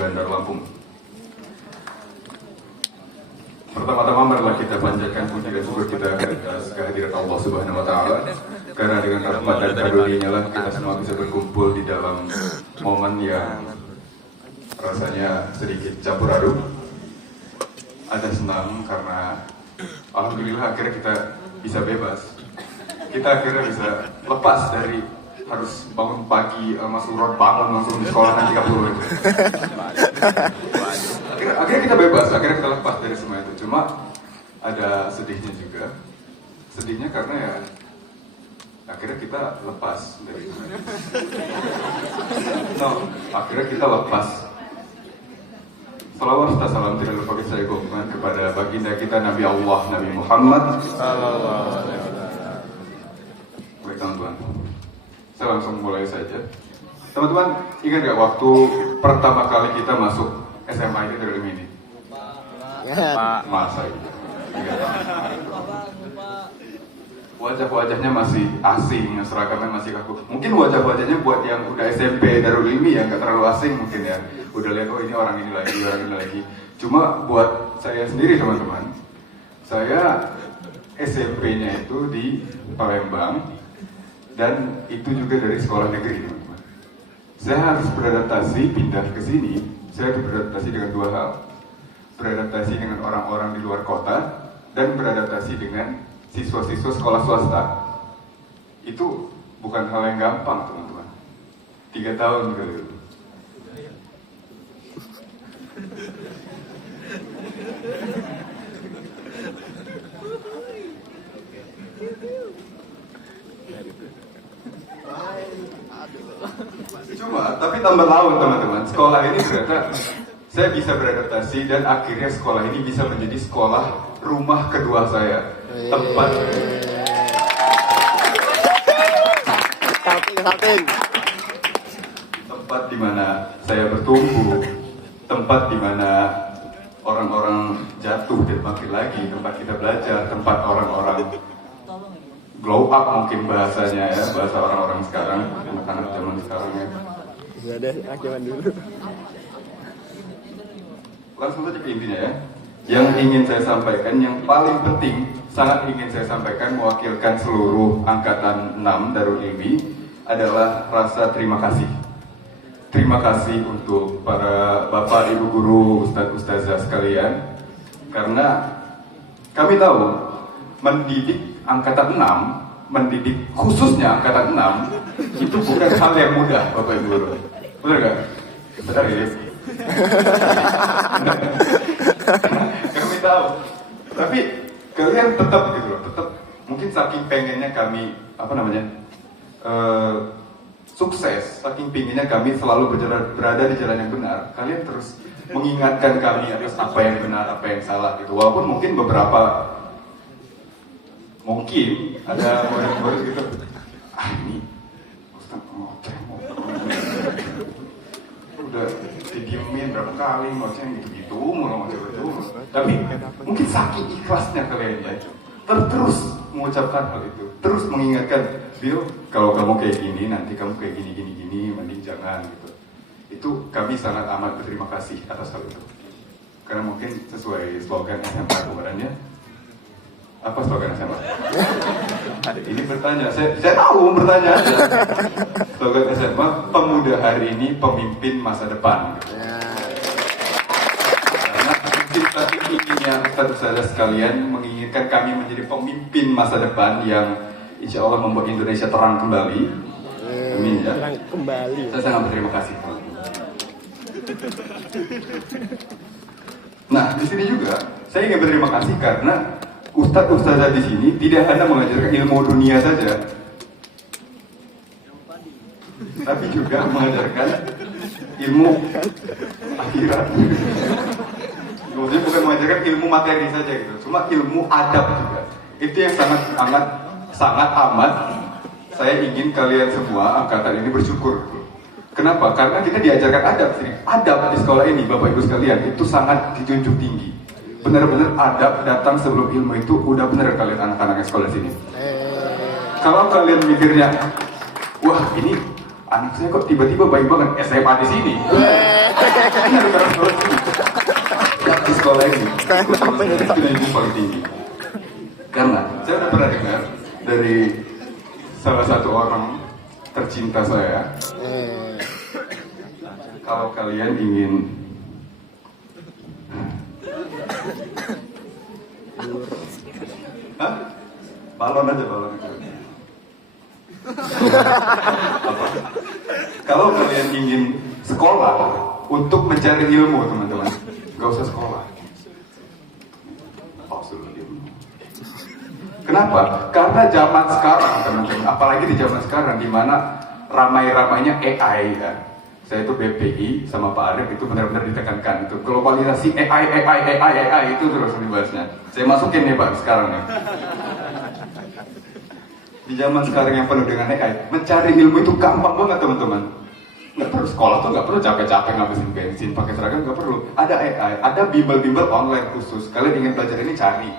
Bandar Lampung. Pertama-tama marilah kita panjatkan puji dan syukur kita atas kehadiran Allah Subhanahu wa Ta'ala, karena dengan rahmat dan karunia-Nya lah kita semua bisa berkumpul di dalam momen yang rasanya sedikit campur aduk. Ada senang karena alhamdulillah akhirnya kita bisa bebas. Kita akhirnya bisa lepas dari harus bangun pagi, masuk bangun langsung di sekolah nanti 30 itu. Akhirnya kita bebas, akhirnya kita lepas dari semua itu. Cuma ada sedihnya juga. Sedihnya karena ya akhirnya kita lepas dari semua itu. Akhirnya kita lepas. Salawat serta salam tidak lupa saya gongkan kepada baginda kita Nabi Allah, Nabi Muhammad sallallahu alaihi wasallam. Baik teman-teman, saya langsung mulai saja. Teman-teman, ingat gak waktu pertama kali kita masuk SMA ini dari ini? Masa itu? Wajah-wajahnya masih asing, seragamnya masih kaku. Mungkin wajah-wajahnya buat yang udah SMP Darul Ilmi ya nggak terlalu asing mungkin ya. Udah lihat oh ini orang ini lagi. Cuma buat saya sendiri teman-teman, saya SMP-nya itu di Palembang dan itu juga dari sekolah negeri teman-teman. Saya harus beradaptasi pindah ke sini. Saya harus beradaptasi dengan dua hal, beradaptasi dengan orang-orang di luar kota dan beradaptasi dengan siswa-siswa sekolah swasta. Itu bukan hal yang gampang teman-teman. 3 tahun kali itu. Cuma, tapi tambah laun teman-teman. Sekolah ini ternyata saya bisa beradaptasi dan akhirnya sekolah ini bisa menjadi sekolah rumah kedua saya. Tempat tempat di mana saya bertumbuh, tempat di mana orang-orang jatuh dan bangkit lagi, tempat kita belajar, tempat orang-orang glow up mungkin bahasanya ya, bahasa orang-orang sekarang, anak-anak zaman sekarang ya. Ada zaman dulu. Langsung saja ke intinya ya. Yang ingin saya sampaikan, yang paling penting, sangat ingin saya sampaikan mewakilkan seluruh angkatan 6 Darul Ilmi adalah rasa terima kasih. Terima kasih untuk para bapak, ibu guru, ustadz-ustazah sekalian, karena kami tahu mendidik angkatan 6, mendidik khususnya angkatan 6 itu bukan hal yang mudah bapak ibu guru. Benar gak? Benar ya? Kami tahu, tapi kalian tetap gitu loh, tetap mungkin saking pengennya kami sukses, saking pengennya kami selalu berada di jalan yang benar. Kalian terus mengingatkan kami atas apa yang benar, apa yang salah gitu. Walaupun mungkin ada murid-murid gitu, ini Ustaz ngoceh udah didiemin berapa kali ngoceh gitu mulu. Tapi mungkin saking ikhlasnya kalian ya, terus mengucapkan hal itu, terus mengingatkan, Bill, kalau kamu kayak gini, nanti kamu kayak gini, mending jangan gitu. Itu kami sangat amat berterima kasih atas hal itu. Karena mungkin sesuai slogan SMA kemarinnya. Apa slogan SMA? Ini bertanya, saya tahu bertanya aja. Slogan SMA, pemuda hari ini pemimpin masa depan. Karena cita inginnya ustadz-ustazah sekalian menginginkan kami menjadi pemimpin masa depan yang insya Allah membuat Indonesia terang kembali. Amin ya. Terang kembali. Saya sangat berterima kasih. Nah, di sini juga saya ingin berterima kasih karena ustadz-ustazah di sini tidak hanya mengajarkan ilmu dunia saja, tapi juga mengajarkan ilmu akhirat. Maksudnya bukan mengajarkan ilmu materi saja gitu, cuma ilmu adab juga. Itu yang sangat amat saya ingin kalian semua angkatan ini bersyukur. Kenapa? Karena kita diajarkan adab sini. Adab di sekolah ini, Bapak Ibu sekalian, itu sangat dijunjung tinggi. Benar-benar adab datang sebelum ilmu itu udah benar kalian anak-anak sekolah sini. Kalau kalian mikirnya, wah ini anak saya kok tiba-tiba baik banget SMA di sini. Ini gara-gara sekolah sini. Di sekolah ini, itu ilmu paling tinggi. Karena saya udah pernah dengar dari salah satu orang tercinta saya, kalau kalian ingin Hah? Balon aja. Apa? Kalau kalian ingin sekolah untuk mencari ilmu, teman-teman, gak usah sekolah. Absolut ilmu. Kenapa? Karena zaman sekarang, teman-teman, apalagi di zaman sekarang di mana ramai-ramainya AI ya. Saya itu BPI sama Pak Arif itu benar-benar ditekankan itu globalisasi AI itu terus dibahasnya. Saya masukin nih Pak sekarang nih. Di zaman sekarang yang penuh dengan AI, mencari ilmu itu gampang banget teman-teman. Nggak perlu sekolah tuh, nggak perlu capek-capek ngabisin bensin, pakai seragam, nggak perlu. Ada AI, ada bimbel-bimbel online khusus. Kalian ingin belajar ini cari.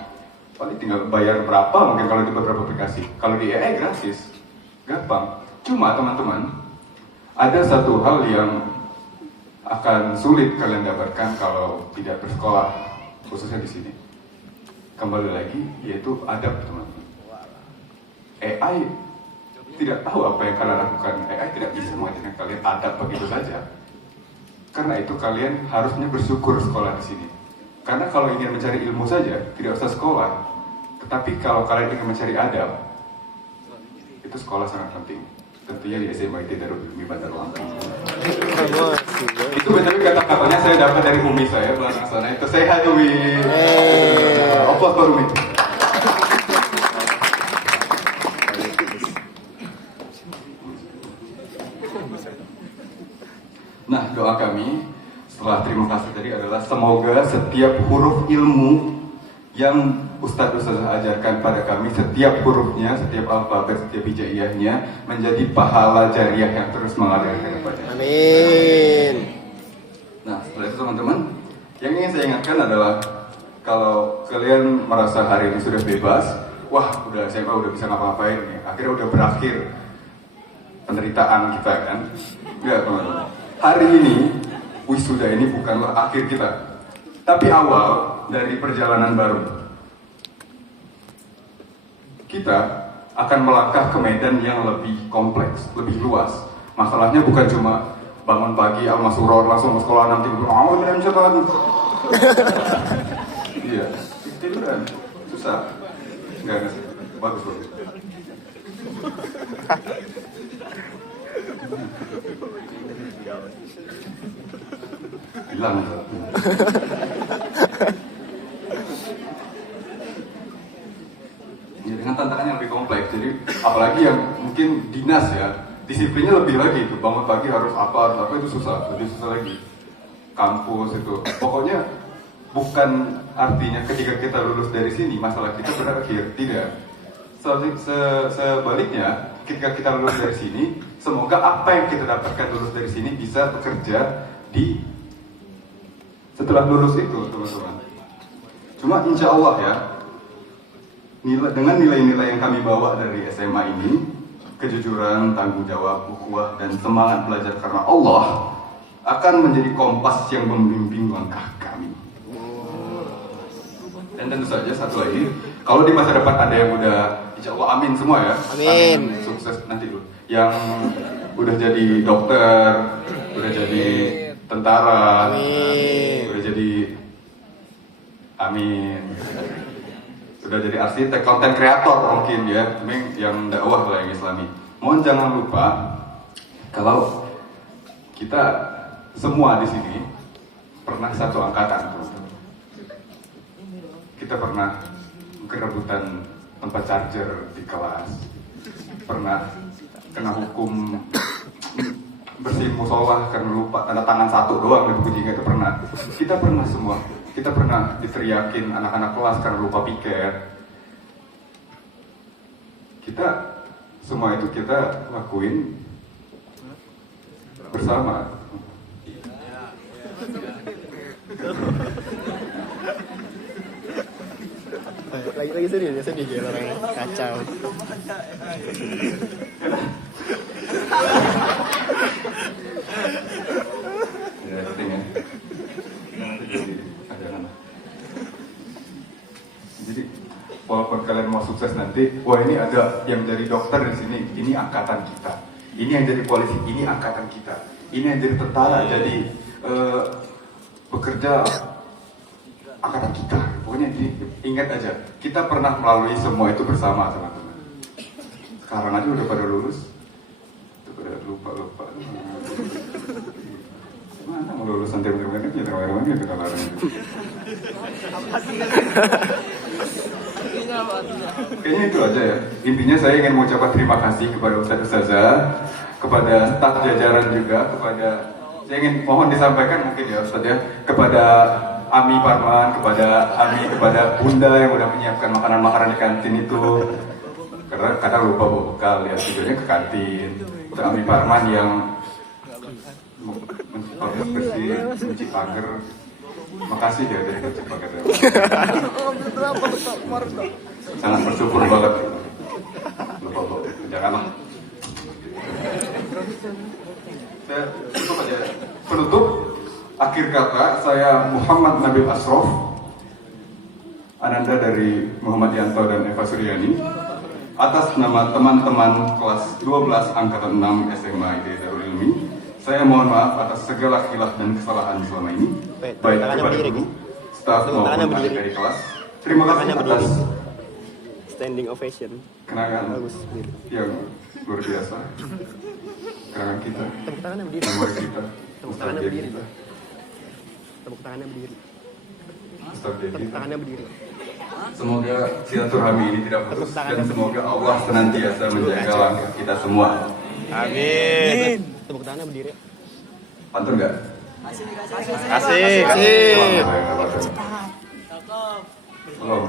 Paling tinggal bayar berapa mungkin kalau di beberapa aplikasi. Kalau di AI gratis, gampang. Cuma teman-teman, ada satu hal yang akan sulit kalian dapatkan kalau tidak bersekolah, khususnya di sini. Kembali lagi, yaitu adab teman-teman. AI tidak tahu apa yang kalian lakukan. AI tidak bisa mengajarkan kalian adab begitu saja. Karena itu kalian harusnya bersyukur sekolah di sini. Karena kalau ingin mencari ilmu saja, tidak usah sekolah. Tetapi kalau kalian ingin mencari adab, itu sekolah sangat penting. Tentunya di SMIT Darul Ilmi Bandar Lampung. Itu betul kata-katanya saya dapat dari umi saya belakang sana. Itu saya Umi. Apa tuh Umi? Nah, doa kami setelah terima kasih tadi adalah semoga setiap huruf ilmu yang Ustadz ajarkan pada kami, setiap hurufnya, setiap alfabet, setiap hijaiyahnya menjadi pahala jariah yang terus mengalir kepada. Amin. Nah, setelah itu teman-teman, yang ingin saya ingatkan adalah kalau kalian merasa hari ini sudah bebas, wah udah SMA udah bisa ngapa-ngapain nih, akhirnya udah berakhir penderitaan kita kan? Enggak teman-teman. Hari ini wisuda ini bukanlah akhir kita, tapi awal dari perjalanan baru. Kita akan melangkah ke medan yang lebih kompleks, lebih luas. Masalahnya bukan cuma bangun pagi, al-masuror, langsung ke sekolah nanti iya, tiduran, susah. Enggak sih, bagus. Hilang. Ya, dengan tantangan yang lebih kompleks. Jadi apalagi yang mungkin dinas ya, disiplinnya lebih lagi itu. Bangun pagi harus apa itu susah, lebih susah lagi. Kampus itu, pokoknya bukan artinya ketika kita lulus dari sini masalah kita berakhir, tidak. Sebaliknya, ketika kita lulus dari sini, semoga apa yang kita dapatkan lulus dari sini bisa bekerja di setelah lulus itu, teman-teman. Cuma insya Allah ya, dengan nilai-nilai yang kami bawa dari SMA ini, kejujuran, tanggung jawab, ukhuwah, dan semangat belajar karena Allah akan menjadi kompas yang membimbing langkah kami. Dan tentu saja satu lagi, kalau di masa depan ada yang udah, insya Allah amin semua ya, amin, sukses nanti dulu, yang udah jadi dokter, udah jadi tentara, amin, udah jadi amin, udah jadi arsitek, konten kreator mungkin ya, yang dakwah lah yang Islami. Mohon jangan lupa kalau kita semua di sini pernah satu angkatan, kita pernah kerebutan tempat charger di kelas, pernah kena hukum bersihin musola karena lupa tanda tangan satu doang di buku jingga, itu pernah. Kita pernah semua. Kita pernah diteriakin anak-anak kelas karena lupa piket. Kita semua itu kita lakuin bersama. Lagi sedih ya orangnya, kacau. Jadi walaupun kalian mau sukses nanti, wah ini ada yang jadi dokter di sini, ini angkatan kita. Ini yang jadi polisi, ini angkatan kita. Ini yang jadi tentara, jadi bekerja angkatan kita. Pokoknya ingat aja, kita pernah melalui semua itu bersama, teman-teman. Sekarang aja udah pada lulus, udah pada lupa. Mana mau lulus nanti bener-bener ya, teman-teman gitu kalau kayaknya itu aja ya. Intinya saya ingin mengucapkan terima kasih kepada Ustaz-Ustazah, kepada staf jajaran juga, saya ingin mohon disampaikan mungkin ya Ustaz ya, kepada Ami Parman, kepada Bunda yang udah menyiapkan makanan-makanan di kantin itu. Karena kadang lupa bawa bekal ya, tidurnya ke kantin. Untuk Ami Parman yang bersih, mencuci pagar. Makasih ya dari mencuci pagar. Sangat bersyukur banget. Lupa bawa, janganlah. Saya tutup aja. Penutup, akhir kata saya Muhammad Nabil Asrof, Ananda dari Muhammad Yanto dan Eva Suryani, atas nama teman-teman kelas 12 angkatan 6 SMA ID Darul Ilmi, saya mohon maaf atas segala khilaf dan kesalahan selama ini, baik kepada guru, staf maupun adik dari kelas. Terima kasih atas standing ovation. kenangan Bagus. yang luar biasa. Kenangan kita, Tepuk tangannya berdiri. memori kita, Tepuk Ustaz tangannya Dedi, berdiri. Tepuk tangannya berdiri. Ustaz Dedi. Tepuk tangannya berdiri. Semoga silaturahmi ini tidak putus dan semoga Allah senantiasa menjaga langkah kita semua. Amin. Tepuk tangannya berdiri. Pantun nggak? Asik. Belum.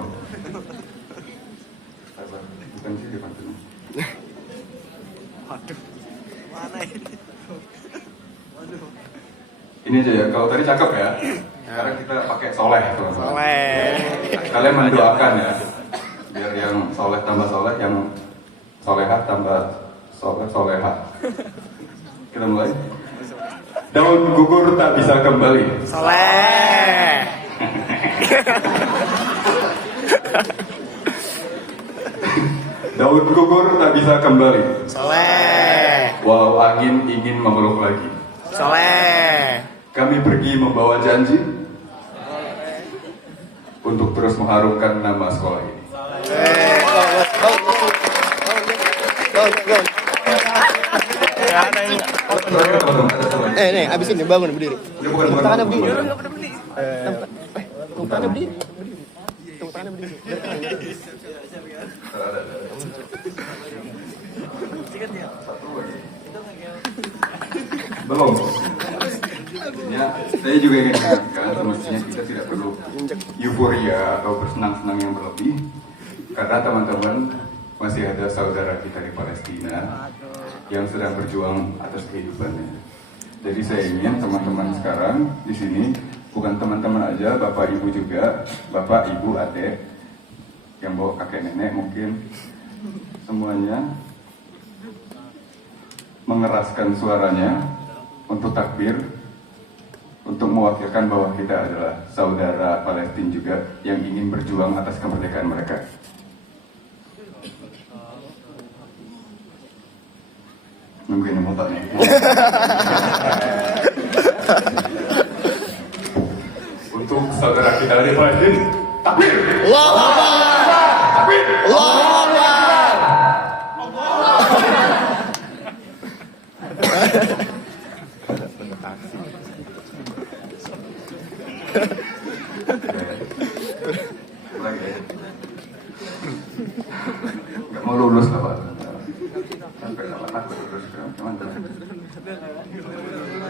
Bukan sih pantun. Ini aja ya, kalau tadi cakep ya. Sekarang kita pakai soleh, teman-teman. Soleh. Kalian mendoakan ya, biar yang soleh tambah soleh, yang solehah tambah soleha. Kita mulai. Daun gugur tak bisa kembali. Soleh. Daun gugur tak bisa kembali. Soleh. Walau angin ingin memeluk lagi. Soleh. Kami pergi membawa janji untuk terus mengharumkan nama sekolah ini. Nih, Abis ini bangun berdiri. bukan Tangannya berdiri. Tepuk tangannya berdiri. Tepuk tangannya berdiri. Belum. Ya, saya juga ingin mengatakan semestinya kita tidak perlu euforia atau bersenang-senang yang berlebih, karena teman-teman masih ada saudara kita di Palestina yang sedang berjuang atas kehidupannya. Jadi saya ingin teman-teman sekarang di sini bukan teman-teman aja, bapak ibu juga, bapak ibu adik yang bawa kakek nenek mungkin semuanya mengeraskan suaranya untuk takbir, untuk mewakilkan bahwa kita adalah saudara Palestina juga yang ingin berjuang atas kemerdekaan mereka. Nungguin motor nih. Untuk saudara kita di Palestina, takbir! Allahu Akbar. Takbir! Allahu Akbar. Lagi ya. Nggak mau lulus lah Pak. Sampai lama lulus teman-teman.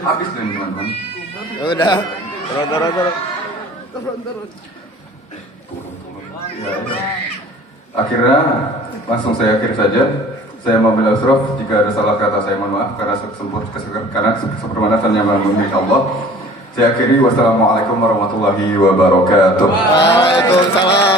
Habis nih teman-teman. Ya udah. Turun. Ya, ya. Akhirnya langsung saya akhiri saja. Saya Muhammad Asrof. Jika ada salah kata saya mohon maaf karena kesempurnaan yang milik Allah. Saya akhiri. Wassalamualaikum warahmatullahi wabarakatuh. Waalaikumsalam.